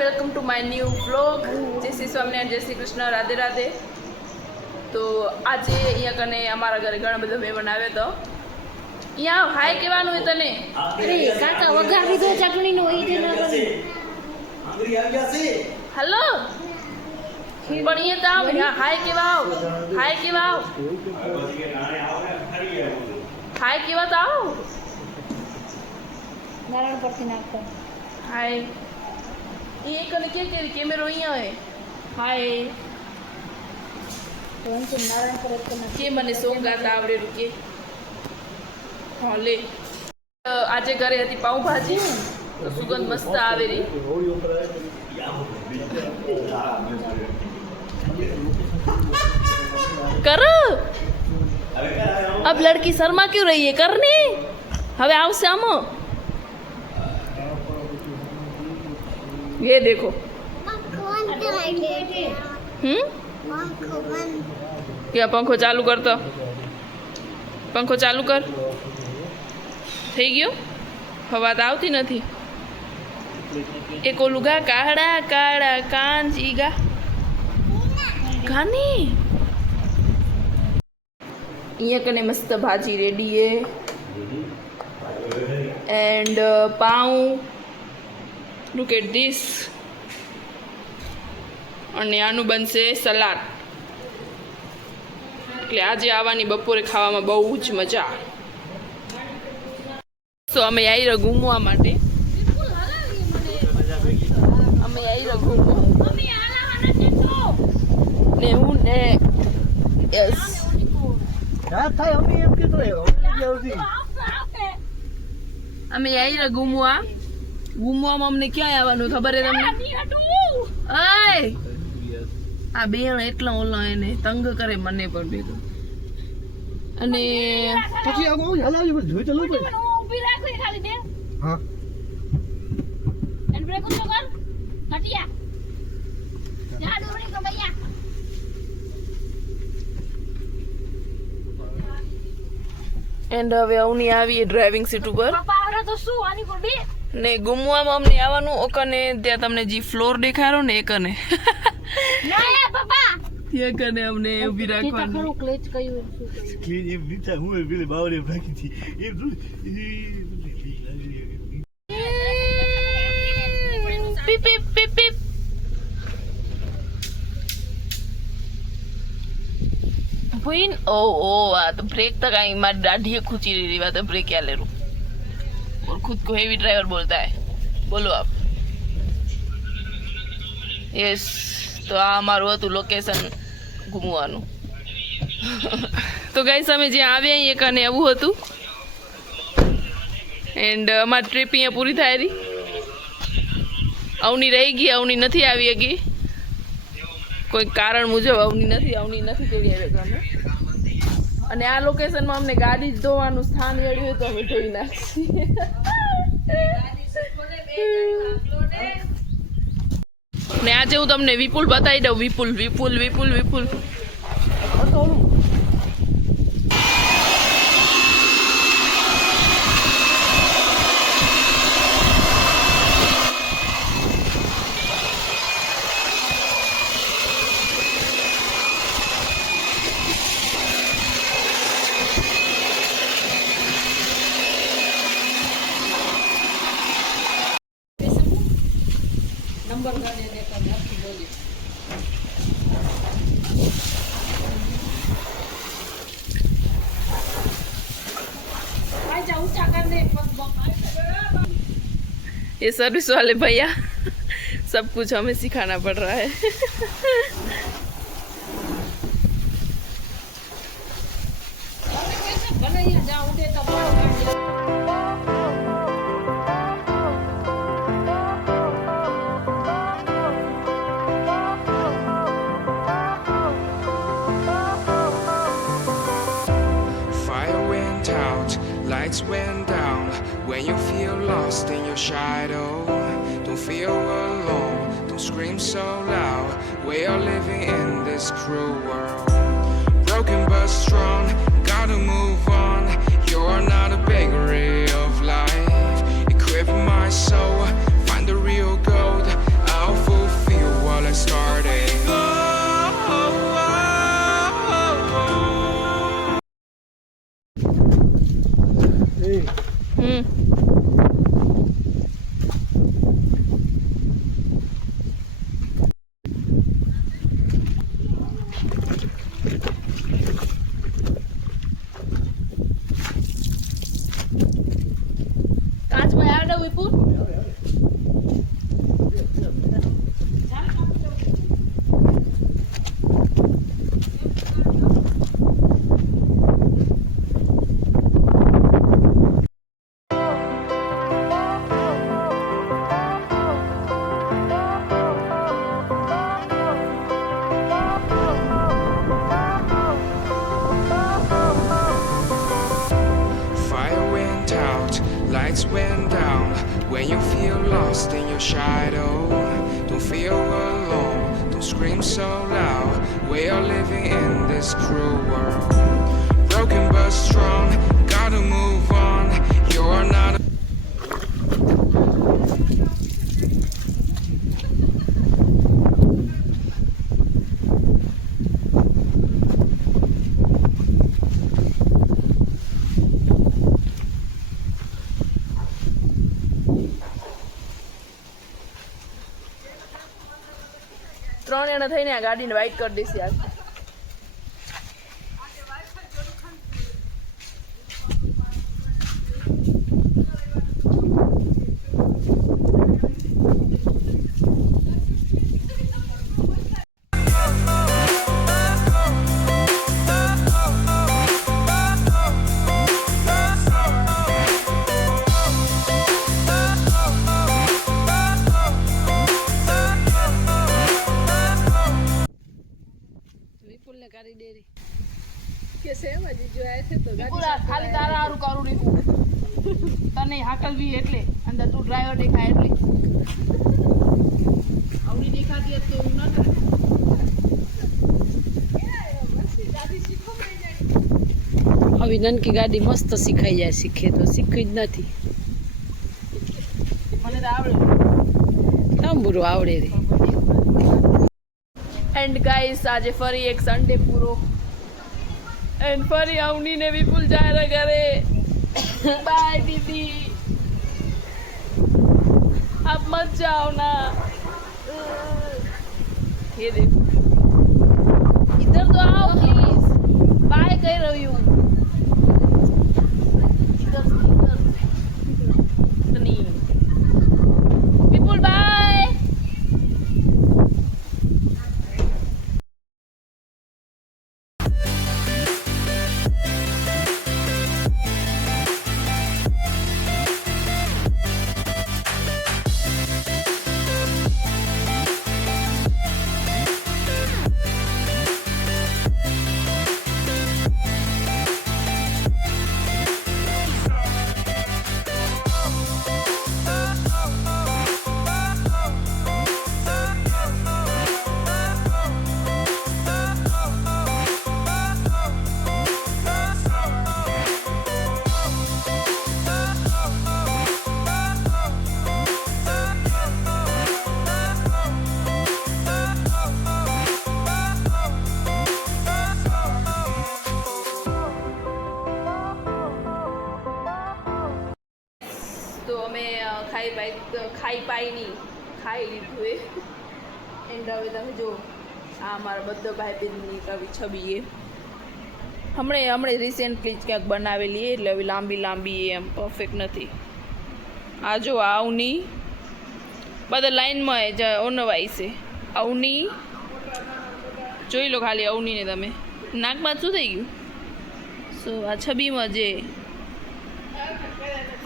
Welcome to my new vlog. જય શ્રી સ્વામિનારાયણ, જય શ્રી કૃષ્ણ, રાધે રાધે. તો આજે અહીંયા કને અમારા ઘરે ઘણા બધા મહેમાન આવ્યા તો અહીંયા હાય કહેવાનું હોય તને. અરે કાકા વઘાર લીધો ચટણીનો ઈ જે ના બને. હલો પણ અહીંયા તો આવ હાય કેવા આવ, હાય કેવા આવ, હાય કેવા તો આવ. નારાયણ પરથી નાખતો. હાય એ કને કે કેમેરો અહીંયા હોય. હાય તો અંતે નારાયણ પર જ નાખ. કે મને સોંગ ગાતા આવડેલું કે. હા લે આજે ઘરે હતી પાઉંભાજી તો સુગંધ મસ્ત આવેલી. કરો अब लड़की शर्मा क्यों रही है, करने હવે આવશે આમો. ये देखो क्या पंखो चालू करतो, पंखो चालू कर. થઈ ગયો, હવા તો આવતી નથી. એક ઓલું ગા કાળા કાળા કાન ઈગા ગાની. અહીંયા કને મસ્ત ભાજી રેડી હે and pav. Look at this. અને આનું બનશે સલાડ. એટલે આજે આવવાની બપોરે ખાવામાં બહુ જ મજા. તો અમે આવી રહ્યા ઘૂમવા માટે. અમે આવી રહ્યા ઘૂમવા ને હું ને યસ અમે આવી રહ્યા ઘૂમવા. ઘૂમવામાં અમને ક્યાં આવવાનું ખબર હે તમને? અય આ બેન એટલા ઓલા એને તંગ કરે મને પણ ભેગું. અને પછી આવો હલાવી જોઈ તો લો ઊભી રાખો ખાલી દે. હા એન બ્રેક ઉતો કર હટિયા જા દોડી કો ભૈયા. એન્ડ હવે અવની આવી ડ્રાઇવિંગ સીટ ઉપર પપ્પા આવરા તો શું આની પર બે ને ગુમવામાં અમને આવવાનું. ઓકને ત્યાં તમને જે ફ્લોર દેખાડો ને એ કને ના એ પપ્પા ત્યાં કને અમને ઊભી રાખવાનું. ખરું ક્લેચ કયું શું કયું ક્લીન એમ નીચા હું પેલે બાવરે ભાગી હતી એમ પીપ પીપ પીપ પીપ. बहन ओ ओ आ तो ब्रेक तक आई मारी दाढ़ी खुची रही बात ब्रेक क्या ले रू और खुद को हेवी ड्राइवर बोलता है. बोलो आप. यस तो आ हमाરું હતું લોકેશન ઘૂમવાનું. તો ગાઈસ અમે જ્યાં આવ્યા અહીંયા કને એવું હતું એન્ડ અમારી ટ્રીપ અહીંયા પૂરી થાય રહી. અવની રહી ગઈ, અવની નથી આવી ગઈ કોઈ કારણ મુજબ. અવની નથી તેડી આવ્યા અમે. અને આ લોકેશનમાં અમને ગાડી જ ધોવાનું સ્થાન મળ્યું હોય તો અમે ધોઈ નાખીએ. ને આજે હું તમને વિપુલ બતાવી દઉં. વિપુલ વિપુલ વિપુલ વિપુલ નંબર ગાડી દે તો નથી બોલી આ જા ઊંચા કર દે પગ બક. ये सर्विस वाले भैया सब कुछ हमें सिखाना पड़ रहा है. ભલે અહીંયા જા ઉડે તો બહાર કાઢી. Lights went down when you feel lost in your shadow. Don't feel alone, don't scream so loud. We are living in this cruel world. Broken but strong, gotta move on. You're not a bakery of life. Equip my soul, find the real gold. I'll when you feel lost in your shadow. Don't feel alone, don't scream so loud. We are living in this cruel world. Broken but strong, gotta move on. You're not ત્રણ જણા થઈને આ ગાડીને white કરી દેશે આજ. વિપુલને કરી દે રી કે સેમ હજી જો આય છે તો વિપુલ આ ખાલી તારા હારું કરું રીતું તને હાકલવી એટલે અંદર તું ડ્રાઈવર દેખાય એટલે આવડી દેખાતી હતી તો હું ના કરે. હવે નનકી ગાડી મસ્ત શીખાઈ જાય, શીખે તો શીખવી જ નથી. મને તો આવડે. તમ બુરો આવડે રે. એન્ડ ગાઈસ આજે ફરી એક સન્ડે પૂરો એન્ડ ફરી અવનીને વિપુલ જાય ઘરે. બાય દીદી, आप मत जाओ ना. ये देखो इधर तो आओ प्लीज. बाय कह रही हूँ. इधर नहीं विपुल बाय. તો અમે ખાઈ લીધું એ. એન્ડ હવે તમે જો આ અમારા બધા ભાઈ બહેનની કવિ છબી એ હમણે રિસેન્ટલી જ ક્યાંક બનાવેલી એટલે હવે લાંબી એમ પરફેક્ટ નથી. આ જો આવની બધા લાઈનમાં ઓનવાઈ છે. અવની જોઈ લો ખાલી અવનીને તમે. નાકમાં શું થઈ ગયું? સો આ છબીમાં જે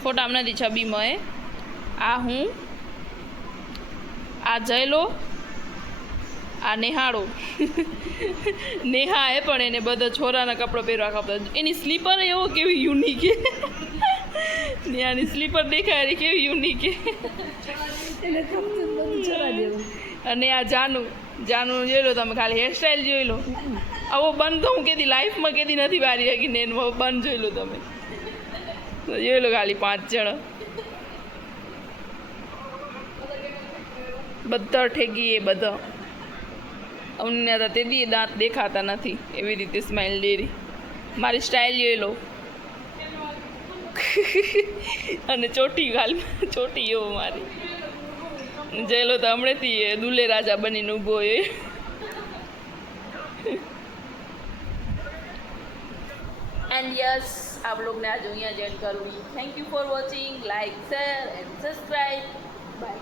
ફોટામાં નથી છબીમાં એ આ હું, આ જયલો, આ નેહાળો. નેહા એ પણ એને બધા છોરાના કપડાં પહેરવા ખબર. એની સ્લીપર એવો કેવી યુનિક છે. નેહાની સ્લીપર દેખાય કેવી યુનિક છે. અને આ જાનું જોઈ લો તમે ખાલી હેરસ્ટાઈલ જોઈ લો. આવો બંધ તો હું કેદી લાઈફમાં કેદી નથી વારી હકી ને બંધ જોઈ લો તમે. જોઈ લો ખાલી 5 જણા બધા ઠેગી એ બધા. અમને હતા તે દી દાંત દેખાતા નથી એવી રીતે સ્માઇલ ડેરી. મારી સ્ટાઇલ જોઈ લો. અને ચોટી એવો મારી જોઈ લો તો હમણાંથી દુલે રાજા બનીને ઊભો એ. એન્ડ યસ आप लोग ने आज यहाँ ज्वाइन करूँगी. Thank you for watching. Like share and subscribe. Bye.